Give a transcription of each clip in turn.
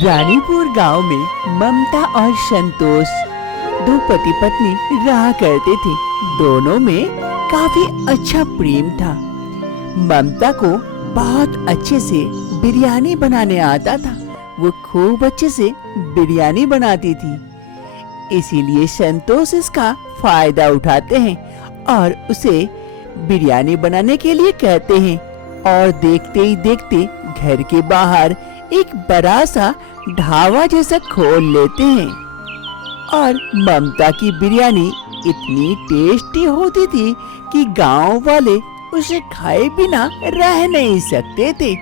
रानीपुर गांव में ममता और संतोष दो पति पत्नी रहा करते थे। दोनों में काफी अच्छा प्रेम था। ममता को बहुत अच्छे से बिरयानी बनाने आता था। वो खूब अच्छे से बिरयानी बनाती थी, इसीलिए संतोष इसका फायदा उठाते हैं और उसे बिरयानी बनाने के लिए कहते हैं। और देखते ही देखते घर के बाहर एक बड़ा सा ढाबा जैसा खोल लेते हैं। और ममता की बिरयानी इतनी टेस्टी होती थी कि गांव वाले उसे खाए बिना रह नहीं सकते थे।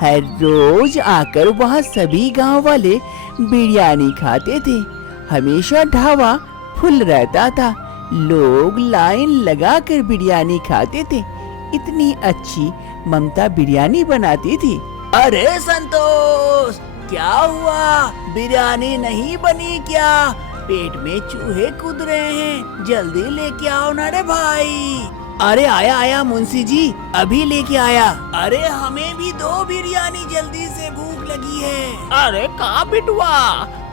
हर रोज आकर वहाँ सभी गांव वाले बिरयानी खाते थे। हमेशा ढाबा फुल रहता था। लोग लाइन लगाकर बिरयानी खाते थे। इतनी अच्छी ममता बिरयानी बनाती थी। अरे संतोष, क्या हुआ? बिरयानी नहीं बनी क्या? पेट में चूहे कूद रहे हैं, जल्दी लेके आओ ना रे भाई। अरे आया आया मुंशी जी, अभी लेके आया। अरे हमें भी दो बिरयानी, जल्दी से भूख लगी है। अरे का बिटुआ,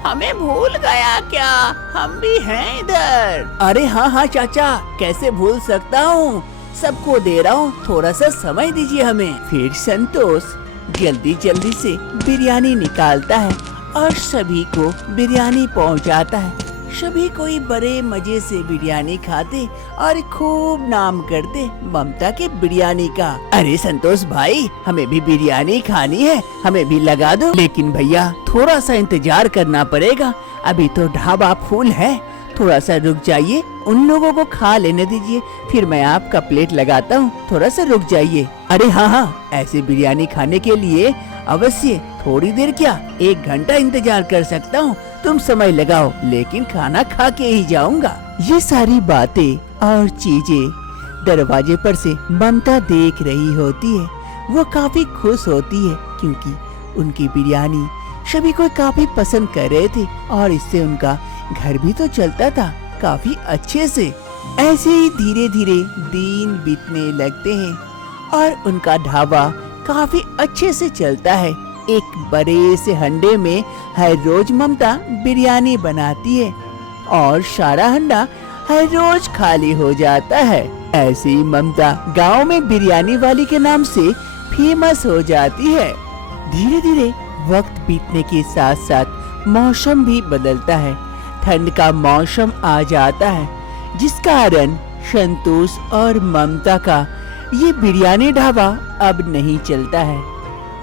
हमें भूल गया क्या? हम भी हैं इधर। अरे हाँ हाँ चाचा, कैसे भूल सकता हूँ, सबको दे रहा हूँ, थोड़ा सा समय दीजिए हमें। फिर संतोष जल्दी जल्दी से बिरयानी निकालता है और सभी को बिरयानी पहुंचाता है। सभी कोई बड़े मजे से बिरयानी खाते और खूब नाम करते ममता के बिरयानी का। अरे संतोष भाई, हमें भी बिरयानी खानी है, हमें भी लगा दो। लेकिन भैया थोड़ा सा इंतजार करना पड़ेगा, अभी तो ढाबा फुल है। थोड़ा सा रुक जाइए, उन लोगों को खा लेने दीजिए, फिर मैं आपका प्लेट लगाता हूँ। थोड़ा सा रुक जाइए। अरे हाँ हाँ, ऐसे बिरयानी खाने के लिए अवश्य थोड़ी देर क्या, 1 घंटा इंतजार कर सकता हूँ। तुम समय लगाओ, लेकिन खाना खा के ही जाऊंगा। ये सारी बातें और चीजें दरवाजे पर से ममता देख रही होती है। वो काफी खुश होती है क्योंकि उनकी बिरयानी सभी को काफी पसंद कर रहे थे और इससे उनका घर भी तो चलता था काफी अच्छे से। ऐसे ही धीरे धीरे दिन बीतने लगते हैं और उनका ढाबा काफी अच्छे से चलता है। एक बड़े से हंडे में हर रोज ममता बिरयानी बनाती है और सारा हंडा हर रोज खाली हो जाता है। ऐसे ही ममता गांव में बिरयानी वाली के नाम से फेमस हो जाती है। धीरे धीरे वक्त बीतने के साथ साथ मौसम भी बदलता है। ठंड का मौसम आ जाता है, जिस कारण संतोष और ममता का ये बिरयानी ढाबा अब नहीं चलता है।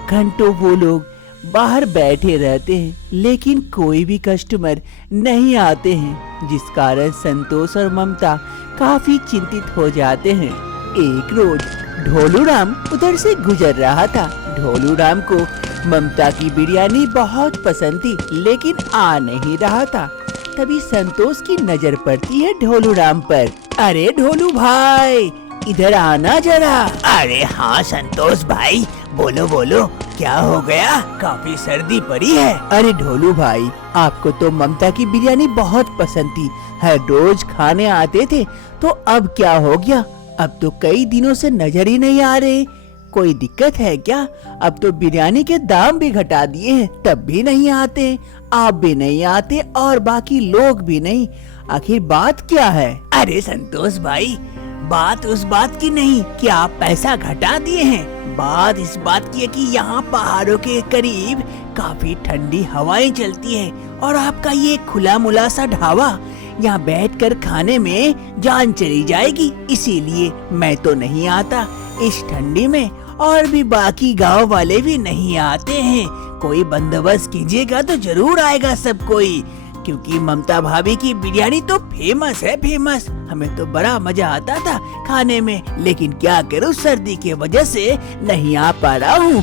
घंटों वो लोग बाहर बैठे रहते हैं, लेकिन कोई भी कस्टमर नहीं आते हैं, जिस कारण संतोष और ममता काफी चिंतित हो जाते हैं। एक रोज ढोलू राम उधर से गुजर रहा था। ढोलू राम को ममता की बिरयानी बहुत पसंद थी, लेकिन आ नहीं रहा था। तभी संतोष की नजर पड़ती है ढोलू राम पर। अरे ढोलू भाई, इधर आना जरा। अरे हाँ संतोष भाई, बोलो बोलो, क्या हो गया? काफी सर्दी पड़ी है। अरे ढोलू भाई, आपको तो ममता की बिरयानी बहुत पसंद थी, हर रोज खाने आते थे, तो अब क्या हो गया? अब तो कई दिनों से नजर ही नहीं आ रहे। कोई दिक्कत है क्या? अब तो बिरयानी के दाम भी घटा दिए हैं, तब भी नहीं आते, आप भी नहीं आते और बाकी लोग भी नहीं। आखिर बात क्या है? अरे संतोष भाई, बात उस बात की नहीं कि आप पैसा घटा दिए हैं। बात इस बात की है कि यहाँ पहाड़ों के करीब काफी ठंडी हवाएं चलती है और आपका ये खुला मुला सा ढाबा, यहाँ बैठकर खाने में जान चली जाएगी। इसीलिए मैं तो नहीं आता इस ठंडी में, और भी बाकी गांव वाले भी नहीं आते हैं। कोई बंदोबस्त कीजिएगा तो जरूर आएगा सब कोई, क्योंकि ममता भाभी की बिरयानी तो फेमस है, फेमस। हमें तो बड़ा मजा आता था खाने में, लेकिन क्या करूँ, सर्दी की वजह से नहीं आ पा रहा हूँ।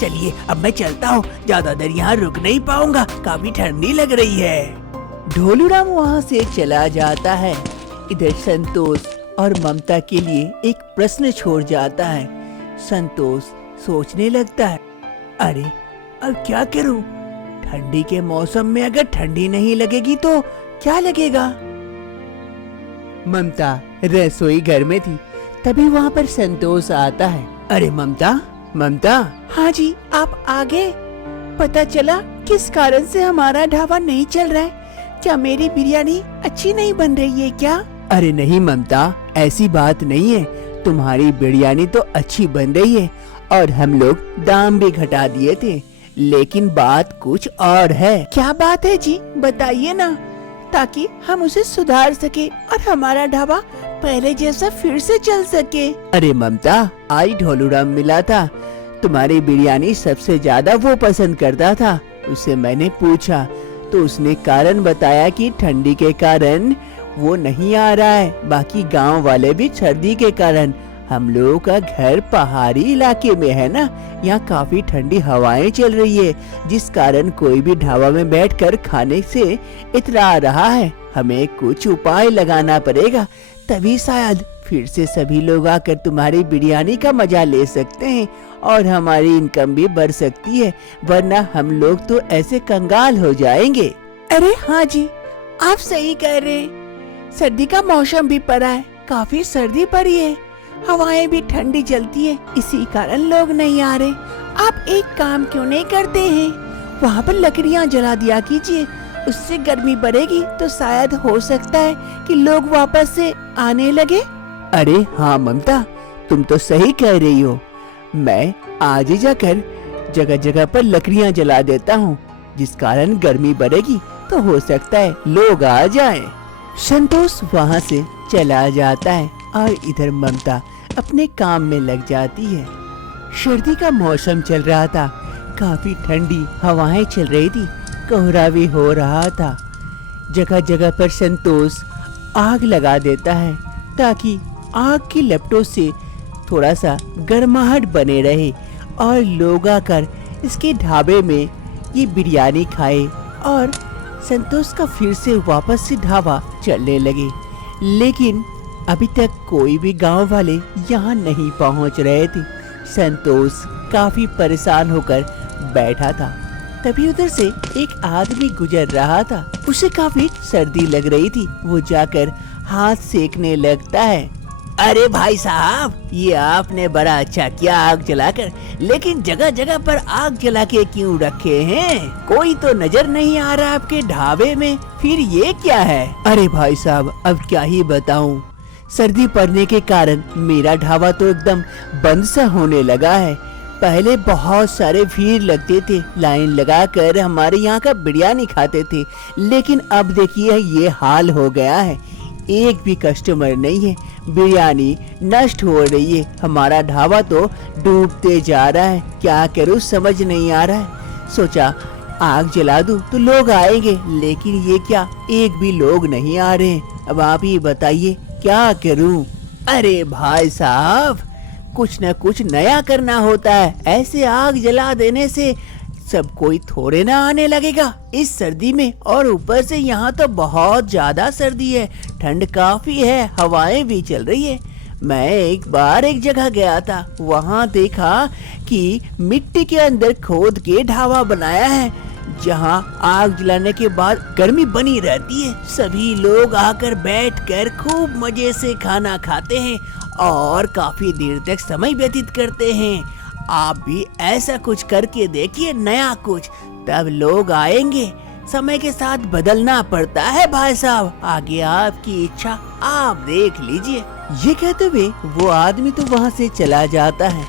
चलिए अब मैं चलता हूँ, ज्यादा देर यहाँ रुक नहीं पाऊंगा, काफी ठंडी लग रही है। ढोलू राम वहाँ से चला जाता है। इधर संतोष और ममता के लिए एक प्रश्न छोड़ जाता है। संतोष सोचने लगता है, अरे अब क्या करूँ? ठंडी के मौसम में अगर ठंडी नहीं लगेगी तो क्या लगेगा? ममता रसोई घर में थी, तभी वहाँ पर संतोष आता है। अरे ममता, ममता। हाँ जी, आप आ गए। पता चला किस कारण से हमारा ढाबा नहीं चल रहा है? क्या मेरी बिरयानी अच्छी नहीं बन रही है क्या? अरे नहीं ममता, ऐसी बात नहीं है। तुम्हारी बिरयानी तो अच्छी बन रही है और हम लोग दाम भी घटा दिए थे, लेकिन बात कुछ और है। क्या बात है जी, बताइए ना, ताकि हम उसे सुधार सके और हमारा ढाबा पहले जैसा फिर से चल सके। अरे ममता, आज ढोलूराम मिला था, तुम्हारी बिरयानी सबसे ज्यादा वो पसंद करता था। उससे मैंने पूछा तो उसने कारण बताया कि ठंडी के कारण वो नहीं आ रहा है, बाकी गांव वाले भी सर्दी के कारण। हम लोगों का घर पहाड़ी इलाके में है ना, यहाँ काफी ठंडी हवाएं चल रही है, जिस कारण कोई भी ढाबा में बैठकर खाने से इतरा रहा है। हमें कुछ उपाय लगाना पड़ेगा, तभी शायद फिर से सभी लोग आकर तुम्हारी बिरयानी का मजा ले सकते हैं और हमारी इनकम भी बढ़ सकती है, वरना हम लोग तो ऐसे कंगाल हो जाएंगे। अरे हाँ जी, आप सही कह रहे हैं। सर्दी का मौसम भी पड़ा है, काफी सर्दी पड़ी है, हवाएं भी ठंडी चलती है, इसी कारण लोग नहीं आ रहे। आप एक काम क्यों नहीं करते हैं, वहाँ पर लकड़ियाँ जला दिया कीजिए, उससे गर्मी बढ़ेगी तो शायद हो सकता है कि लोग वापस से आने लगे। अरे हाँ ममता, तुम तो सही कह रही हो। मैं आज ही जाकर जगह जगह पर लकड़ियाँ जला देता हूँ, जिस कारण गर्मी बढ़ेगी तो हो सकता है लोग आ जाएं। संतोष वहाँ से चला जाता है और इधर ममता अपने काम में लग जाती है। सर्दी का मौसम चल रहा था, काफी ठंडी हवाएं चल रही थी, कोहरा भी हो रहा था। जगह जगह पर संतोष आग लगा देता है ताकि आग की लपटों से थोड़ा सा गर्माहट बने रहे और लोग आकर इसके ढाबे में ये बिरयानी खाए और संतोष का फिर से वापस से ढाबा चलने लगे। लेकिन अभी तक कोई भी गांव वाले यहाँ नहीं पहुँच रहे थे। संतोष काफी परेशान होकर बैठा था। तभी उधर से एक आदमी गुजर रहा था, उसे काफी सर्दी लग रही थी। वो जाकर हाथ सेकने लगता है। अरे भाई साहब, ये आपने बड़ा अच्छा किया आग जलाकर, लेकिन जगह जगह पर आग जला के क्यों रखे हैं? कोई तो नजर नहीं आ रहा आपके ढाबे में, फिर ये क्या है? अरे भाई साहब, अब क्या ही बताऊं, सर्दी पड़ने के कारण मेरा ढाबा तो एकदम बंद सा होने लगा है। पहले बहुत सारे भीड़ लगते थे, लाइन लगाकर हमारे यहाँ का बिरयानी खाते थे, लेकिन अब देखिए ये हाल हो गया है, एक भी कस्टमर नहीं है, बिरयानी नष्ट हो रही है, हमारा ढाबा तो डूबते जा रहा है। क्या करूँ समझ नहीं आ रहा है। सोचा आग जला दूं तो लोग आएंगे, लेकिन ये क्या, एक भी लोग नहीं आ रहे हैं। अब आप ही बताइए क्या करूं? अरे भाई साहब, कुछ न कुछ नया करना होता है, ऐसे आग जला देने से सब कोई थोड़े ना आने लगेगा इस सर्दी में। और ऊपर से यहाँ तो बहुत ज्यादा सर्दी है, ठंड काफी है, हवाएं भी चल रही है। मैं एक बार एक जगह गया था, वहाँ देखा कि मिट्टी के अंदर खोद के ढाबा बनाया है, जहाँ आग जलाने के बाद गर्मी बनी रहती है। सभी लोग आकर बैठकर खूब मजे से खाना खाते हैं और काफी देर तक समय व्यतीत करते हैं। आप भी ऐसा कुछ करके देखिए, नया कुछ, तब लोग आएंगे। समय के साथ बदलना पड़ता है भाई साहब, आगे आपकी इच्छा, आप देख लीजिए। ये कहते हुए वो आदमी तो वहाँ से चला जाता है,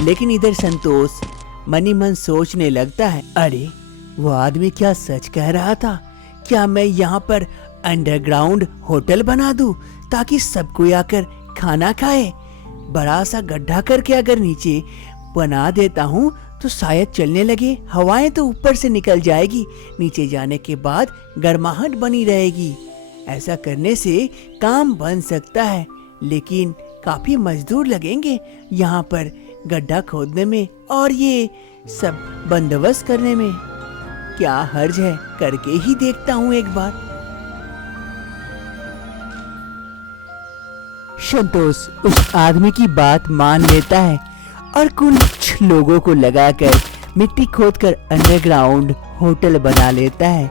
लेकिन इधर संतोष मन ही मन सोचने लगता है, अरे वो आदमी क्या सच कह रहा था? क्या मैं यहाँ पर अंडरग्राउंड होटल बना दूं ताकि सब कोई आकर खाना खाए? बड़ा सा गड्ढा करके अगर नीचे बना देता हूँ तो शायद चलने लगे, हवाएं तो ऊपर से निकल जाएगी, नीचे जाने के बाद गर्माहट बनी रहेगी। ऐसा करने से काम बन सकता है, लेकिन काफी मजदूर लगेंगे यहाँ पर गड्ढा खोदने में और ये सब बंदोबस्त करने में। क्या हर्ज है, करके ही देखता हूँ एक बार। संतोष उस आदमी की बात मान लेता है और कुछ लोगों को लगाकर मिट्टी खोदकर अंडरग्राउंड होटल बना लेता है।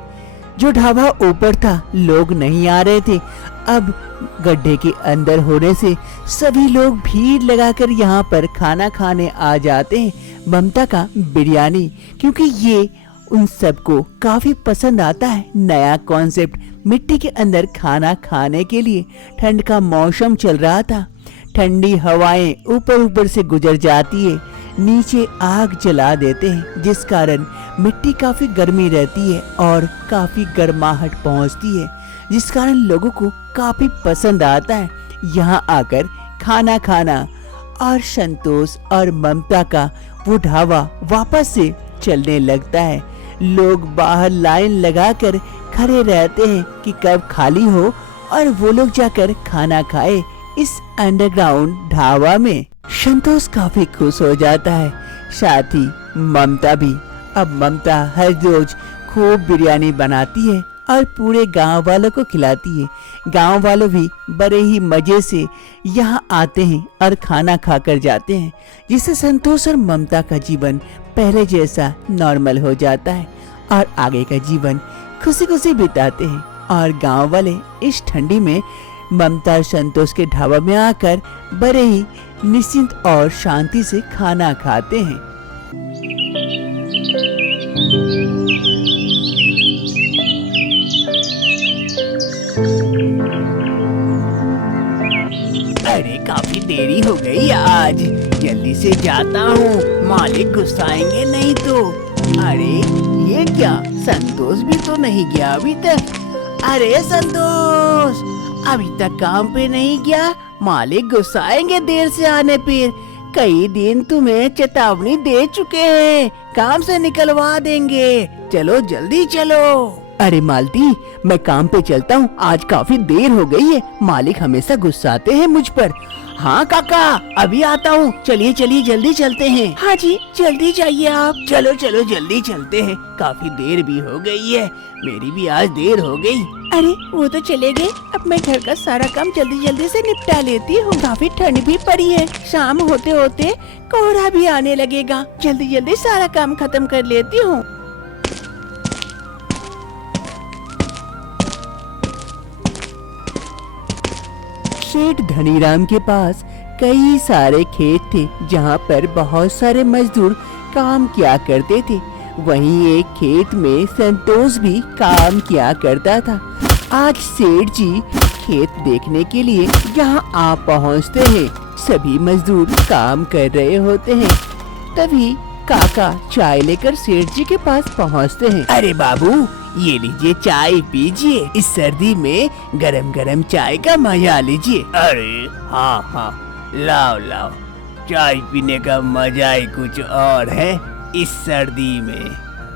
जो ढाबा ऊपर था, लोग नहीं आ रहे थे, अब गड्ढे के अंदर होने से सभी लोग भीड़ लगाकर यहाँ पर खाना खाने आ जाते हैं। ममता का बिरयानी, क्योंकि ये उन सबको काफी पसंद आता है। नया कॉन्सेप्ट मिट्टी के अंदर खाना खाने के लिए। ठंड का मौसम चल रहा था। ठंडी हवाएं ऊपर ऊपर से गुजर जाती है, नीचे आग जला देते हैं, जिस कारण मिट्टी काफी गर्मी रहती है और काफी गर्माहट पहुंचती है, जिस कारण लोगों को काफी पसंद आता है यहाँ आकर खाना खाना। और संतोष और ममता का वो ढाबा वापस से चलने लगता है। लोग बाहर लाइन लगाकर खड़े रहते हैं कि कब खाली हो और वो लोग जाकर खाना खाए इस अंडरग्राउंड ढाबा में। संतोष काफी खुश हो जाता है, साथ ही ममता भी। अब ममता हर रोज खूब बिरयानी बनाती है और पूरे गांव वालों को खिलाती है। गांव वालों भी बड़े ही मजे से यहाँ आते हैं और खाना खाकर जाते हैं, जिससे संतोष और ममता का जीवन पहले जैसा नॉर्मल हो जाता है और आगे का जीवन खुशी खुशी बिताते हैं। और गांव वाले इस ठंडी में ममता और संतोष के ढाबा में आकर बड़े ही निश्चिंत और शांति से खाना खाते हैं। अरे काफी देरी हो गई आज, जल्दी से जाता हूँ, मालिक गुस्साएंगे नहीं तो। अरे ये क्या, संतोष भी तो नहीं गया अभी तक। अरे संतोष अभी तक काम पे नहीं गया, मालिक गुस्साएंगे देर से आने पर। कई दिन तुम्हें चेतावनी दे चुके हैं, काम से निकलवा देंगे, चलो जल्दी चलो। अरे मालती, मैं काम पे चलता हूँ, आज काफी देर हो गई है, मालिक हमेशा गुस्साते हैं मुझ पर। हाँ काका अभी आता हूँ, चलिए चलिए जल्दी चलते हैं। हाँ जी जल्दी जाइए आप। चलो चलो जल्दी चलते हैं, काफी देर भी हो गई है, मेरी भी आज देर हो गई। अरे वो तो चले गए, अब मैं घर का सारा काम जल्दी जल्दी से निपटा लेती हूँ। काफी ठंड भी पड़ी है, शाम होते होते कोहरा भी आने लगेगा, जल्दी जल्दी सारा काम खत्म कर लेती हूँ। सेठ धनीराम के पास कई सारे खेत थे, जहाँ पर बहुत सारे मजदूर काम किया करते थे। वहीं एक खेत में संतोष भी काम किया करता था। आज सेठ जी खेत देखने के लिए यहाँ आ पहुँचते हैं। सभी मजदूर काम कर रहे होते हैं। तभी काका चाय लेकर सेठ जी के पास पहुँचते हैं। अरे बाबू ये लीजिए चाय पीजिए, इस सर्दी में गरम गरम चाय का मजा लीजिए। अरे हाँ हाँ लाओ लाओ, चाय पीने का मजा ही कुछ और है इस सर्दी में।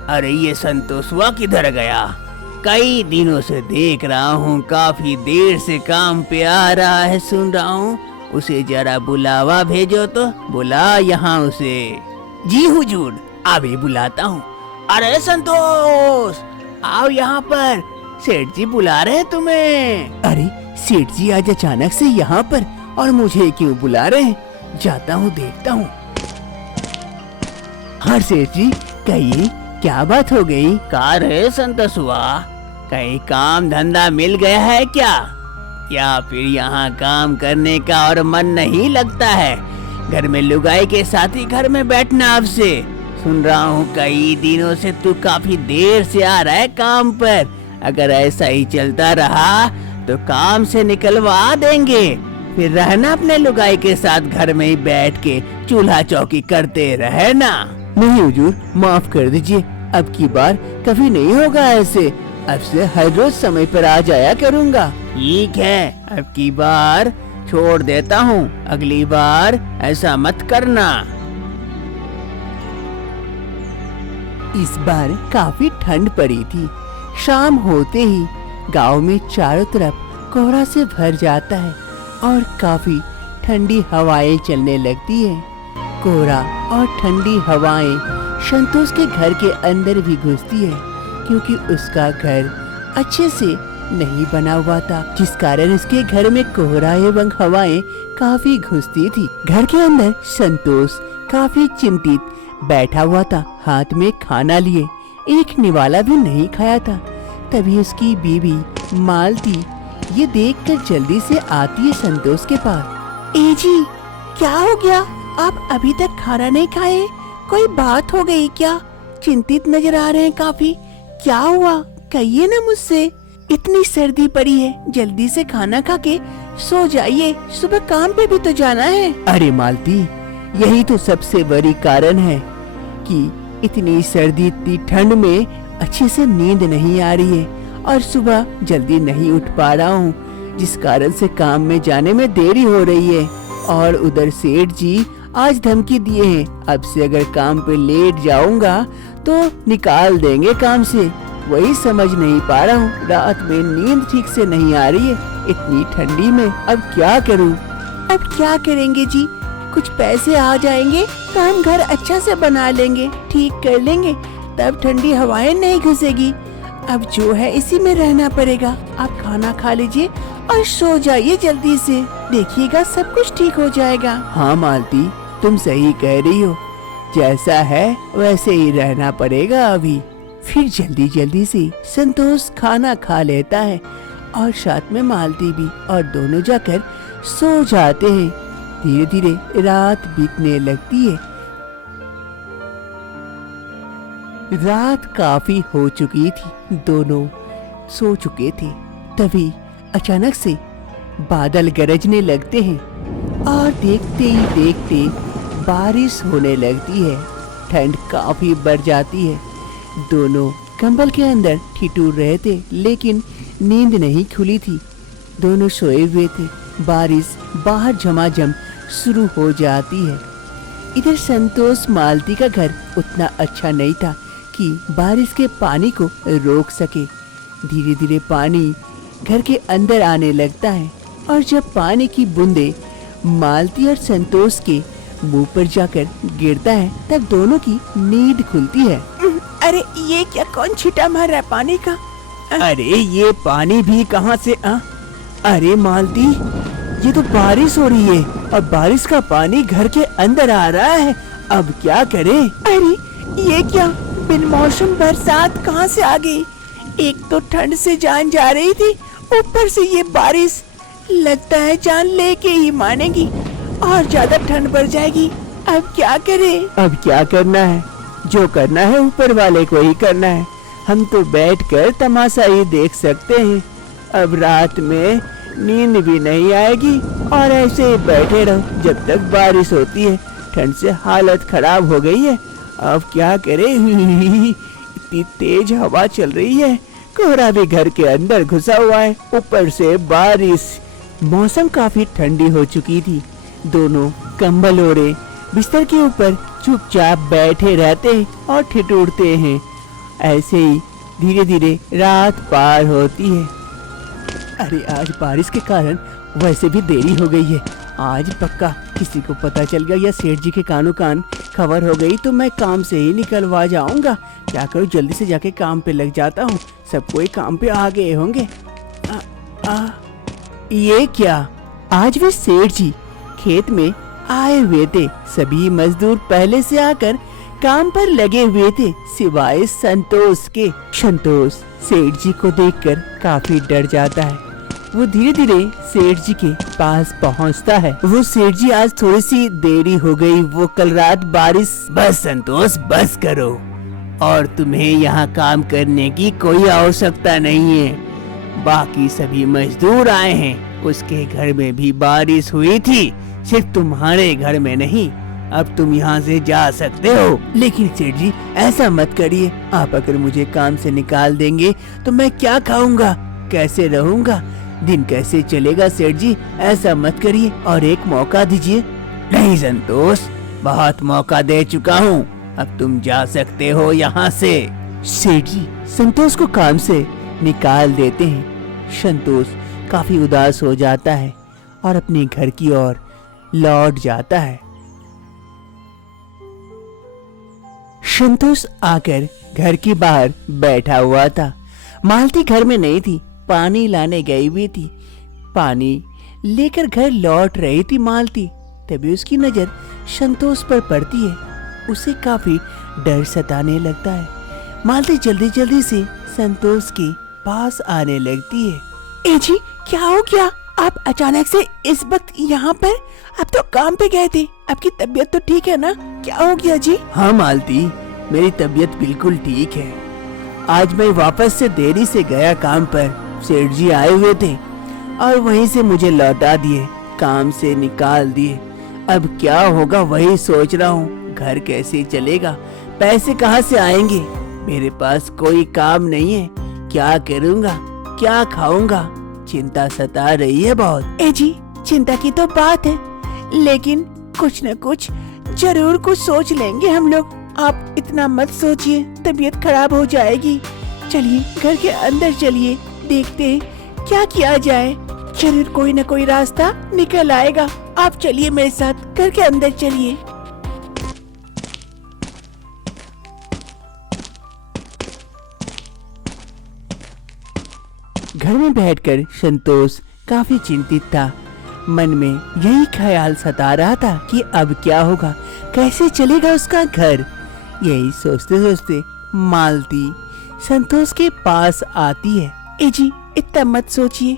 अरे ये संतोषवा किधर गया, कई दिनों से देख रहा हूँ, काफी देर से काम पे आ रहा है, सुन रहा हूँ। उसे जरा बुलावा भेजो तो, बुला यहाँ उसे। जी हुजूर अभी बुलाता हूँ। अरे संतोष आओ यहाँ पर, सेठ जी बुला रहे हैं तुम्हें। अरे सेठ जी आज अचानक से यहाँ पर, और मुझे क्यों बुला रहे हैं? जाता हूँ देखता हूँ। हाँ सेठ जी कहिए, क्या बात हो गई? का रे संतोषवा, कहीं काम धंधा मिल गया है क्या, या फिर यहाँ काम करने का और मन नहीं लगता है? घर में लुगाई के साथ ही घर में बैठना अब से। सुन रहा हूँ कई दिनों से तू काफी देर से आ रहा है काम पर। अगर ऐसा ही चलता रहा तो काम से निकलवा देंगे, फिर रहना अपने लुगाई के साथ घर में ही बैठ के चूल्हा चौकी करते रहना। नहीं हुजूर, माफ कर दीजिए, अब की बार कभी नहीं होगा ऐसे। अब से हर रोज समय पर आ जाया करूँगा। ठीक है, अब की बार छोड़ देता हूँ, अगली बार ऐसा मत करना। इस बार काफी ठंड पड़ी थी। शाम होते ही गांव में चारों तरफ कोहरा से भर जाता है और काफी ठंडी हवाएं चलने लगती है। कोहरा और ठंडी हवाएं संतोष के घर के अंदर भी घुसती है, क्योंकि उसका घर अच्छे से नहीं बना हुआ था, जिस कारण उसके घर में कोहरा एवं हवाएं काफी घुसती थी। घर के अंदर संतोष काफी चिंतित बैठा हुआ था, हाथ में खाना लिए, एक निवाला भी नहीं खाया था। तभी उसकी बीवी मालती ये देखकर जल्दी से आती है संतोष के पास। ए जी क्या हो गया, आप अभी तक खाना नहीं खाए, कोई बात हो गई क्या? चिंतित नजर आ रहे हैं काफी। क्या हुआ, कहिए ना मुझसे। इतनी सर्दी पड़ी है, जल्दी से खाना खा के सो जाइए, सुबह काम पे भी तो जाना है। अरे मालती, यही तो सबसे बड़ी कारण है कि इतनी सर्दी, इतनी ठंड में अच्छे से नींद नहीं आ रही है और सुबह जल्दी नहीं उठ पा रहा हूँ, जिस कारण से काम में जाने में देरी हो रही है। और उधर सेठ जी आज धमकी दिए हैं, अब से अगर काम पे लेट जाऊंगा तो निकाल देंगे काम से। वही समझ नहीं पा रहा हूँ, रात में नींद ठीक से नहीं आ रही है इतनी ठंडी में, अब क्या करूँ। अब क्या करेंगे जी, कुछ पैसे आ जाएंगे तो हम घर अच्छा से बना लेंगे, ठीक कर लेंगे, तब ठंडी हवाएं नहीं घुसेगी। अब जो है इसी में रहना पड़ेगा। आप खाना खा लीजिए और सो जाइए जल्दी से, देखिएगा सब कुछ ठीक हो जाएगा। हाँ मालती, तुम सही कह रही हो, जैसा है वैसे ही रहना पड़ेगा अभी। फिर जल्दी जल्दी से संतोष खाना खा लेता है और साथ में मालती भी, और दोनों जाकर सो जाते हैं। धीरे धीरे रात बीतने लगती है। रात काफी हो चुकी थी, दोनों सो चुके थे। तभी अचानक से बादल गरजने लगते हैं और देखते ही देखते बारिश होने लगती है। ठंड काफी बढ़ जाती है। दोनों कंबल के अंदर ठिठुर रहे थे, लेकिन नींद नहीं खुली थी। दोनों सोए हुए थे। बारिश बाहर झमाझम शुरू हो जाती है। इधर संतोष मालती का घर उतना अच्छा नहीं था कि बारिश के पानी को रोक सके। धीरे धीरे पानी घर के अंदर आने लगता है और जब पानी की बूंदे मालती और संतोष के मुंह पर जाकर गिरता है, तब दोनों की नींद खुलती है। अरे ये क्या, कौन छींटा मार रहा है पानी का? अरे ये पानी भी कहाँ से अरे मालती, ये तो बारिश हो रही है और बारिश का पानी घर के अंदर आ रहा है, अब क्या करें? अरे ये क्या, बिन मौसम बरसात कहाँ से आ गई? एक तो ठंड से जान जा रही थी, ऊपर से ये बारिश, लगता है जान लेके ही मानेगी और ज्यादा ठंड बढ़ जाएगी। अब क्या करें? अब क्या करना है, जो करना है ऊपर वाले को ही करना है। हम तो बैठकर तमाशा ही देख सकते हैं। अब रात में नींद भी नहीं आएगी और ऐसे ही बैठे रहो जब तक बारिश होती है। ठंड से हालत खराब हो गई है, अब क्या करें? इतनी तेज हवा चल रही है, कोहरा भी घर के अंदर घुसा हुआ है, ऊपर से बारिश। मौसम काफी ठंडी हो चुकी थी। दोनों कंबल ओढ़े बिस्तर के ऊपर चुपचाप बैठे रहते हैं और ठिठुरते हैं। ऐसे ही धीरे धीरे रात पार होती है। अरे आज बारिश के कारण वैसे भी देरी हो गई है। आज पक्का किसी को पता चल गया या सेठ जी के कानों कान खबर हो गई तो मैं काम से ही निकलवा जाऊंगा। क्या करूं, जल्दी से जाके काम पे लग जाता हूं। सब कोई काम पे आ गए होंगे। ये क्या, आज भी सेठ जी खेत में आए हुए थे। सभी मजदूर पहले से आकर काम पर लगे हुए थे सिवाय संतोष के। संतोष सेठ जी को देखकर काफी डर जाता है। वो धीरे धीरे सेठ जी के पास पहुंचता है। वो सेठ जी, आज थोड़ी सी देरी हो गई, वो कल रात बारिश। बस संतोष, बस करो, और तुम्हें यहाँ काम करने की कोई आवश्यकता नहीं है। बाकी सभी मजदूर आए हैं, उसके घर में भी बारिश हुई थी, सिर्फ तुम्हारे घर में नहीं। अब तुम यहाँ से जा सकते हो। लेकिन सेठ जी ऐसा मत करिए, आप अगर मुझे काम से निकाल देंगे तो मैं क्या खाऊंगा, कैसे रहूंगा, दिन कैसे चलेगा? सेठ जी ऐसा मत करिए और एक मौका दीजिए। नहीं संतोष, बहुत मौका दे चुका हूँ, अब तुम जा सकते हो यहाँ से। सेठ जी संतोष को काम से निकाल देते हैं। संतोष काफी उदास हो जाता है और अपने घर की ओर लौट जाता है। संतोष आकर घर के बाहर बैठा हुआ था। मालती घर में नहीं थी, पानी लाने गई हुई थी। पानी लेकर घर लौट रही थी मालती। तभी उसकी नजर संतोष पर पड़ती है। उसे काफी डर सताने लगता है। मालती जल्दी जल्दी से संतोष के पास आने लगती है। ए जी, क्या हो गया? आप अचानक से इस वक्त यहाँ पर? आप तो काम पे गए थे, आपकी तबीयत तो ठीक है ना? क्या हो गया जी? हाँ मालती, मेरी तबीयत बिल्कुल ठीक है। आज मैं वापस से देरी से गया काम पर, सेठ जी आए हुए थे और वहीं से मुझे लौटा दिए, काम से निकाल दिए। अब क्या होगा वही सोच रहा हूँ, घर कैसे चलेगा, पैसे कहाँ से आएंगे, मेरे पास कोई काम नहीं है, क्या करूँगा, क्या खाऊंगा, चिंता सता रही है बहुत। ए जी, चिंता की तो बात है, लेकिन कुछ न कुछ जरूर कुछ सोच लेंगे हम लोग। आप इतना मत सोचिए, तबीयत खराब हो जाएगी। चलिए घर के अंदर चलिए, देखते हैं क्या किया जाए, जरूर कोई न कोई रास्ता निकल आएगा। आप चलिए मेरे साथ, घर के अंदर चलिए। घर में बैठकर संतोष काफी चिंतित था। मन में यही ख्याल सता रहा था कि अब क्या होगा, कैसे चलेगा उसका घर। यही सोचते सोचते मालती संतोष के पास आती है। ए जी, इतना मत सोचिए,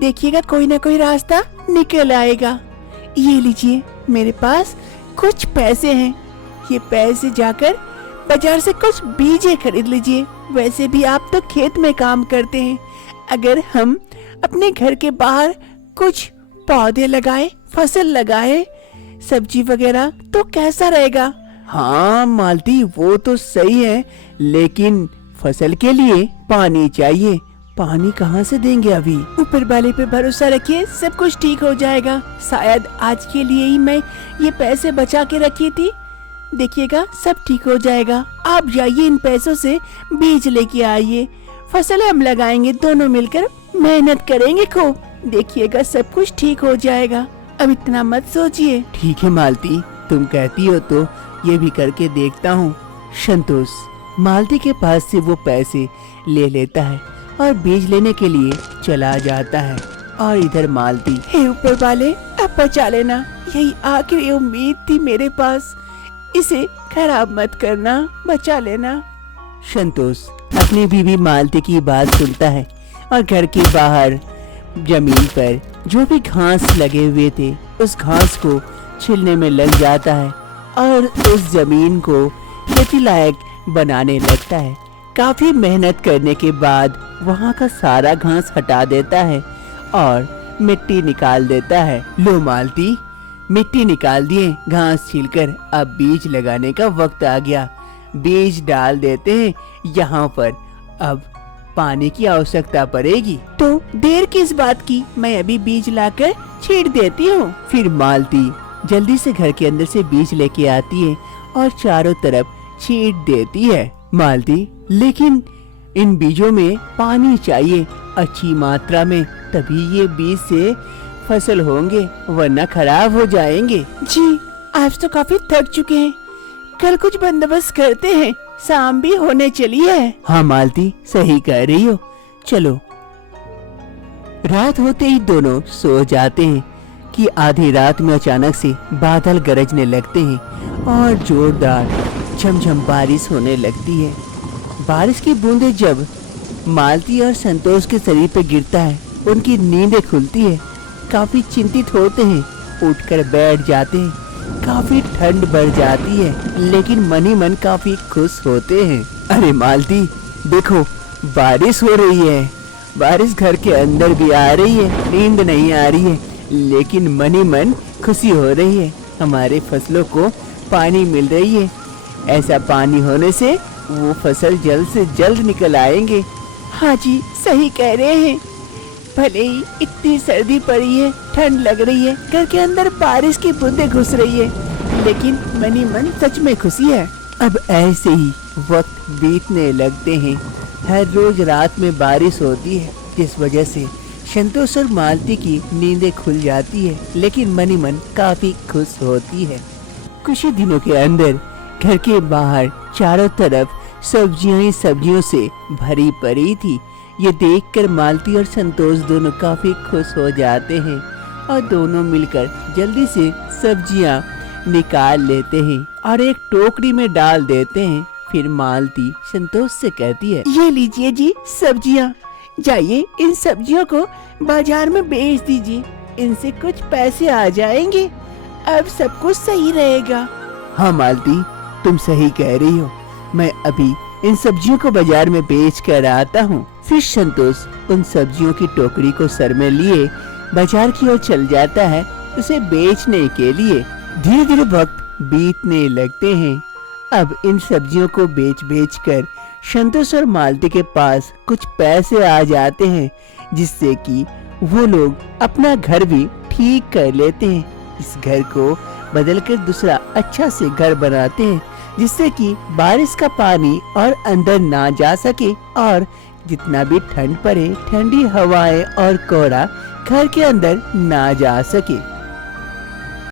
देखिएगा कोई ना कोई रास्ता निकल आएगा। ये लीजिए, मेरे पास कुछ पैसे हैं, ये पैसे जाकर बाजार से कुछ बीजे खरीद लीजिए। वैसे भी आप तो खेत में काम करते हैं, अगर हम अपने घर के बाहर कुछ पौधे लगाए, फसल लगाए, सब्जी वगैरह, तो कैसा रहेगा। हाँ मालती, वो तो सही है, लेकिन फसल के लिए पानी चाहिए, पानी कहाँ से देंगे अभी। ऊपर वाले पे भरोसा रखिए, सब कुछ ठीक हो जाएगा। शायद आज के लिए ही मैं ये पैसे बचा के रखी थी, देखिएगा सब ठीक हो जाएगा। आप जाइए, इन पैसों से बीज लेके आइए, फसल हम लगाएंगे, दोनों मिलकर मेहनत करेंगे खूब, देखिएगा सब कुछ ठीक हो जाएगा। अब इतना मत सोचिए। ठीक है मालती, तुम कहती हो तो ये भी करके देखता हूँ। संतोष मालती के पास से वो पैसे ले लेता है और बीज लेने के लिए चला जाता है। और इधर मालती, हे ऊपर वाले, अब बचा लेना, यही आखिरी उम्मीद थी मेरे पास, इसे खराब मत करना, बचा लेना। संतोष अपनी बीवी मालती की बात सुनता है और घर के बाहर जमीन पर जो भी घास लगे हुए थे उस घास को छिलने में लग जाता है और उस जमीन को खेती लायक बनाने लगता है। काफी मेहनत करने के बाद वहाँ का सारा घास हटा देता है और मिट्टी निकाल देता है। लो मालती, मिट्टी निकाल दिए, घास छिलकर, अब बीज लगाने का वक्त आ गया। बीज डाल देते हैं यहाँ पर, अब पानी की आवश्यकता पड़ेगी। तो देर किस बात की, मैं अभी बीज लाकर छींट देती हूँ। फिर मालती जल्दी से घर के अंदर से बीज लेके आती है और चारों तरफ छींट देती है। मालती, लेकिन इन बीजों में पानी चाहिए अच्छी मात्रा में, तभी ये बीज से फसल होंगे, वरना खराब हो जाएंगे। जी, आज तो काफी थक चुके हैं, कल कुछ बंदोबस्त करते हैं, शाम भी होने चली है। हाँ मालती, सही कह रही हो, चलो। रात होते ही दोनों सो जाते हैं कि आधी रात में अचानक से बादल गरजने लगते हैं और जोरदार झमझम बारिश होने लगती है। बारिश की बूंदें जब मालती और संतोष के शरीर पर गिरता है, उनकी नींदें खुलती है। काफी चिंतित होते हैं, उठकर बैठ जाते हैं। काफी ठंड बढ़ जाती है, लेकिन मन ही मन काफी खुश होते हैं। अरे मालती, देखो बारिश हो रही है, बारिश घर के अंदर भी आ रही है, नींद नहीं आ रही है, लेकिन मन ही मन खुशी हो रही है। हमारे फसलों को पानी मिल रही है, ऐसा पानी होने से वो फसल जल्द से जल्द निकल आएंगे। हाँ जी, सही कह रहे हैं, भले ही इतनी सर्दी पड़ी है, ठंड लग रही है, घर के अंदर बारिश की बूंदें घुस रही है, लेकिन मन ही मन सच में खुशी है। अब ऐसे ही वक्त बीतने लगते हैं। हर रोज रात में बारिश होती है, जिस वजह से संतोष और मालती की नींदें खुल जाती है, लेकिन मन ही मन काफी खुश होती है। कुछ ही दिनों के अंदर घर के बाहर चारों तरफ सब्जियां ही सब्जियों से भरी पड़ी थी। ये देखकर मालती और संतोष दोनों काफी खुश हो जाते हैं और दोनों मिलकर जल्दी से सब्जियां निकाल लेते हैं और एक टोकरी में डाल देते हैं। फिर मालती संतोष से कहती है, ये लीजिए जी सब्जियाँ, जाइए इन सब्जियों को बाजार में बेच दीजिए, इनसे कुछ पैसे आ जाएंगे, अब सब कुछ सही रहेगा। हाँ मालती, तुम सही कह रही हो, मैं अभी इन सब्जियों को बाजार में बेच कर आता हूँ। फिर संतोष उन सब्जियों की टोकरी को सर में लिए बाजार की ओर चल जाता है उसे बेचने के लिए। धीरे धीरे वक्त बीतने लगते हैं। अब इन सब्जियों को बेच कर संतोष और मालती के पास कुछ पैसे आ जाते हैं, जिससे कि वो लोग अपना घर भी ठीक कर लेते हैं। इस घर को बदलकर दूसरा अच्छा से घर बनाते हैं, जिससे कि बारिश का पानी और अंदर ना जा सके और जितना भी ठंड पड़े ठंडी हवाएं और कोहरा घर के अंदर ना जा सके।